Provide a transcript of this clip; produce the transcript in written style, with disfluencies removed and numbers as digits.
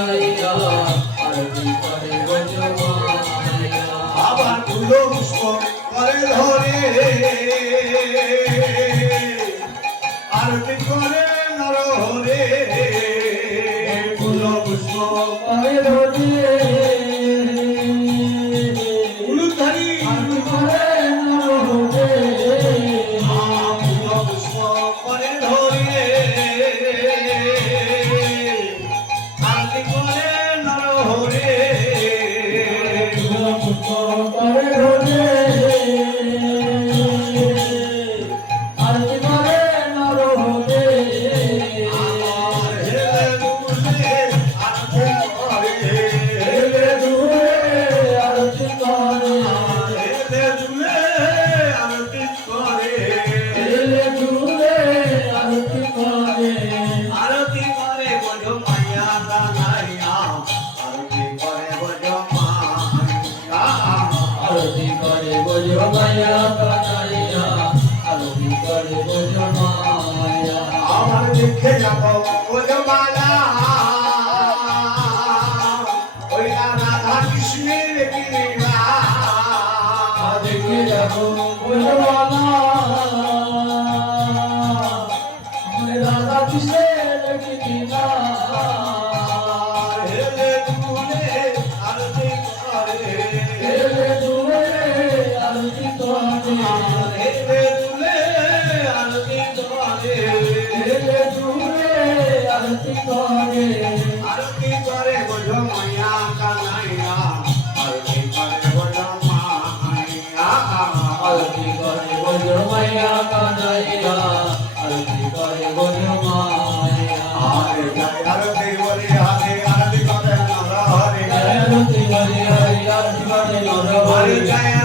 কানাইয়া আরতি করে বোঝো মায়া আবার ফুল পুষ্প করে ধরে আরতি করে নরহরে ফুল পুষ্প করে ধরে উলুধারি আরতি করে নরহরে ফুল পুষ্প করে ধরে আরতি করে নরহরে করে ধরে আরতি করে নরহরে হেলে দুলে আরতি করে হেলে দূরে আরতি করে হেলে দুলে হেলে দূরে আরতি করে আরতি করে আরতি করে বোঝো মাইয়া কানাইয়া আরতি করে বোঝো মাইয়া আরতি করে বোঝো মায়া কানাইয়া আরতি করে বোঝো মায়া আমার দেখে যাবো বোঝো মালা ওই রাধা কৃষ্ণের লীলা দেখে যাবো বোঝো মালা রাধা কৃষ্ণের লীলা হেলে দুলে আরতি করে হেলে দূরে আরতি করে হেলে দুলে আরতি করে হেলে দূরে আরতি করে আরতি করে বোঝো মাইয়া কানাইয়া আরতি করে বোঝো মাইয়া আরতি করে বোঝো মায়া কানাইয়া আরতি করে বোঝো মায়া আরে জয় আরতি বলি হাতে আরতি করে নরহরি আরতি করে হরি আরতি করে আরে নরহরি জয়